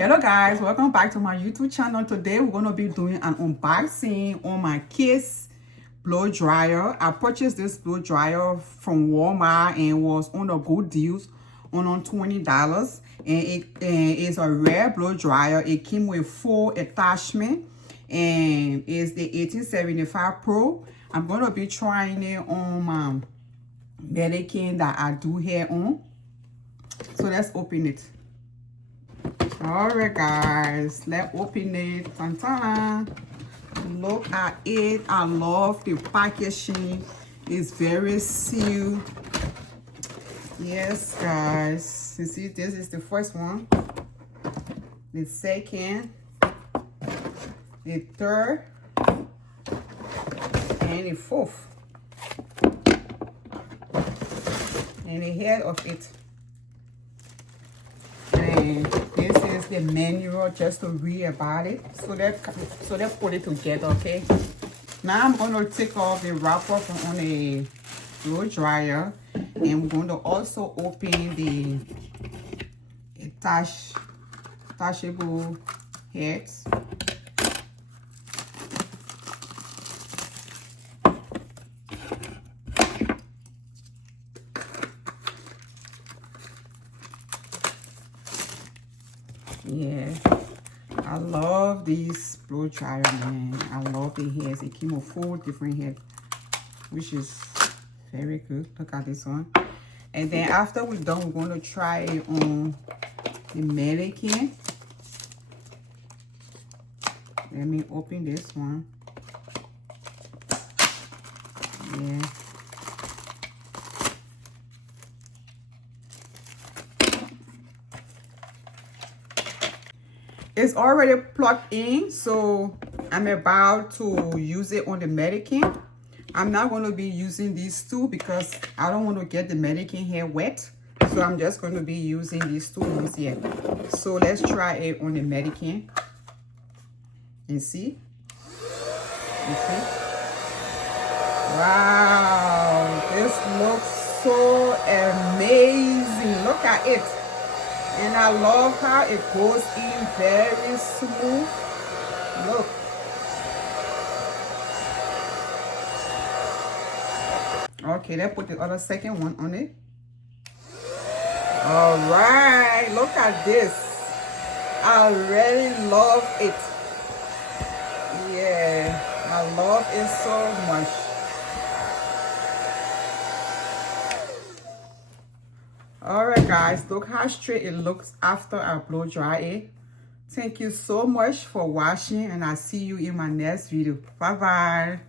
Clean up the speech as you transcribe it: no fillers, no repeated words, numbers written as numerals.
Hello guys, welcome back to my YouTube channel. Today we're going to be doing an unboxing on my Kiss blow dryer. I purchased this blow dryer from Walmart and it was on a good deals on $20, and it is a rare blow dryer. It came with 4 attachments and it's the 1875 Pro. I'm going to be trying it on my mannequin that I do hair on. So let's open it. All right guys, let's open it. Dun, dun. Look at it. I love the packaging. It's very sealed. Yes guys, you see, this is the first one, the second, the third, and the fourth, and the head of it. And this is the manual, just to read about it. So let's put it together, okay? Now I'm going to take off the wrapper from on the blow dryer, and we're going to also open the attachable heads. Yeah, I love these blow dryer, man. I love the heads. It came with 4 different heads, which is very good. Look at this one. And then after we're done, we're going to try it on the mannequin. Let me open this one. Yeah. It's already plugged in, so I'm about to use it on the mannequin. I'm not going to be using these two because I don't want to get the mannequin hair wet. So I'm just going to be using these two ones here. So let's try it on the mannequin and see. You see? Wow, this looks so amazing. Look at it. And I love how it goes in very smooth. Look. Okay, let's put the other second one on it. All right, look at this. I really love it. Yeah, I love it so much. All right guys, look how straight it looks after I blow dry it. Thank you so much for watching, and I'll see you in my next video. Bye bye.